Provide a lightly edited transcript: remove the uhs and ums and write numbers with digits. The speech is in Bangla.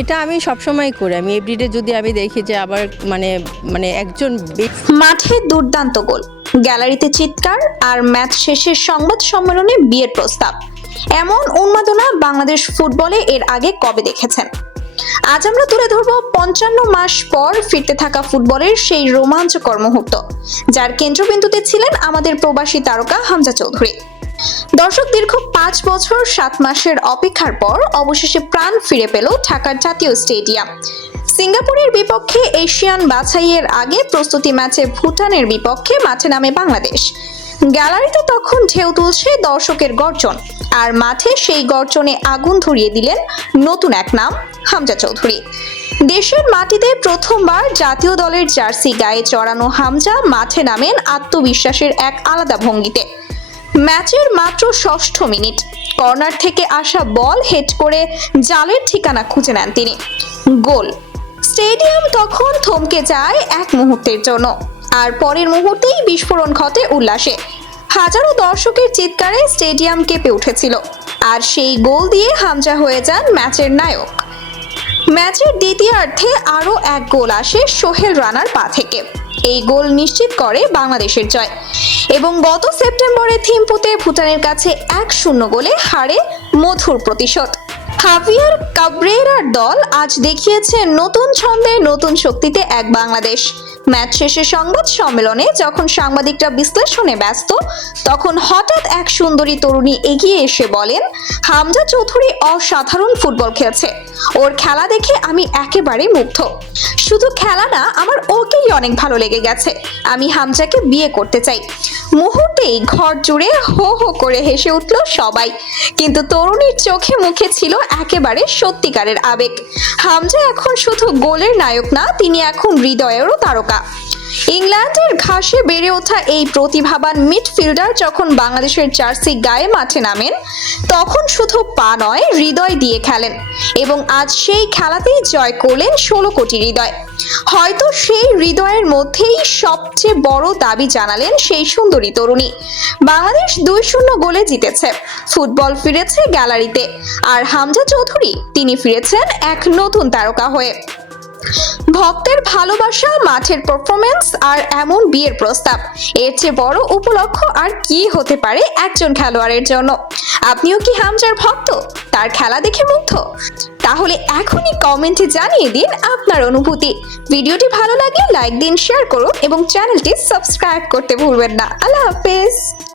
এটা আমি সবসময় করি। আমি এভরিডে যদি আমি দেখি যে আবার মানে মানে একজন মাঠে দুর্দান্ত গোল, গ্যালারিতে চিৎকার, আর ম্যাচ শেষে সংবাদ সম্মেলনে বিয়ের প্রস্তাব, এমন উন্মাদনা বাংলাদেশ ফুটবলে এর আগে কবে দেখেছেন? আজ আমরা তুলে ধরব 55 মাস পর ফিরতে থাকা ফুটবলের সেই রোমাঞ্চকর মুহূর্ত, যার কেন্দ্রবিন্দুতে ছিলেন আমাদের প্রবাসী তারকা হামজা চৌধুরী। দর্শক, দীর্ঘ 5 বছর 7 মাসের অপেক্ষার পর অবশেষে প্রাণ ফিরে পেল ঢাকার জাতীয় স্টেডিয়াম। সিঙ্গাপুরের বিপক্ষে এশিয়ান বাছাইয়ের আগে প্রস্তুতি ম্যাচে ভুটানের বিপক্ষে মাঠে নামে বাংলাদেশ। গ্যালারিতে তখন ঢেউ তুলছে দর্শকের গর্জন, আর মাঠে সেই গর্জনে আগুন ধরিয়ে দিলেন নতুন এক নাম, হামজা চৌধুরী। দেশের মাটিতে প্রথমবার জাতীয় দলের জার্সি গায়ে চড়ানো হামজা মাঠে নামেন আত্মবিশ্বাসের এক আলাদা ভঙ্গিতে। ম্যাচের মাত্র 6ষ্ঠ মিনিট, কর্নার থেকে আসা বল হেড করে জালের ঠিকানা খুঁজে নেন তিনি। গোল! স্টেডিয়াম তখন থমকে যায় এক মুহূর্তের জন্য, আর পরের মুহূর্তেই বিস্ফোরণ ঘটে উল্লাসে। হাজারো দর্শকের চিৎকারে স্টেডিয়াম কেঁপে উঠেছিল, আর সেই গোল দিয়ে হামজা হয়ে যান ম্যাচের নায়ক। ম্যাচের দ্বিতীয়ার্ধে আরও এক গোল আসে সোহেল রানার পা থেকে। এই গোল নিশ্চিত করে বাংলাদেশের জয়, এবং গত সেপ্টেম্বরে থিম্পুতে ভুটানের কাছে 1-0 গোলে হারে মধুর প্রতিশোধ। হাভিয়ার কাবরেরার দল আজ দেখিয়েছে নতুন ছন্দে নতুন শক্তিতে এক বাংলাদেশ। ম্যাচ শেষে সংবাদ সম্মেলনে যখন সাংবাদিকরা বিশ্লেষণে ব্যস্ত, তখন হঠাৎ এক সুন্দরী তরুণী এগিয়ে এসে বলেন, হামজা চৌধুরী অসাধারণ ফুটবল খেলছে, ওর খেলা দেখে আমি একেবারে মুগ্ধ। শুধু খেলা না, আমার ওকেই অনেক ভালো লেগে গেছে। আমি হামজাকে বিয়ে করতে চাই। মুহূর্তেই ঘর জুড়ে হো হো করে হেসে উঠল সবাই, কিন্তু তরুণীর চোখে মুখে ছিল একেবারে সত্যিকারের আবেগ। হামজা এখন শুধু গোলের নায়ক না, তিনি এখন হৃদয়েরও তারকা। ইংল্যান্ডের ঘাসে বেড়ে ওঠা এই প্রতিভাবান মিডফিল্ডার যখন বাংলাদেশের জার্সি গায়ে মাঠে নামেন, তখন শুধু পা নয়, হৃদয় দিয়ে খেলেন, এবং আজ সেই খেলাতেই জয় করলেন 16 কোটি হৃদয়। হয়তো সেই হৃদয়ের মধ্যেই সবচেয়ে বড় দাবি জানালেন সেই সুন্দরী তরুণী। বাংলাদেশ 2-0 গোলে জিতেছে, ফুটবল ফিরেছে গ্যালারিতে, আর হামজা চৌধুরী তিনি ফিরেছেন এক নতুন তারকা হয়ে। ভক্তের ভালোবাসা, মাঠের পারফরমেন্স, আর এমন বিয়ের প্রস্তাব, এর চেয়ে বড় উপলক্ষ আর কি হতে পারে একজন খেলোয়াড়ের জন্য? আপনিও কি হামজার ভক্ত, তার খেলা দেখে মুগ্ধ? তাহলে এখনই কমেন্টে জানিয়ে দিন আপনার অনুভূতি। ভিডিওটি ভালো লাগলে লাইক দিন, শেয়ার করুন, এবং চ্যানেলটি সাবস্ক্রাইব করতে ভুলবেন না। আল্লাহ হাফেজ।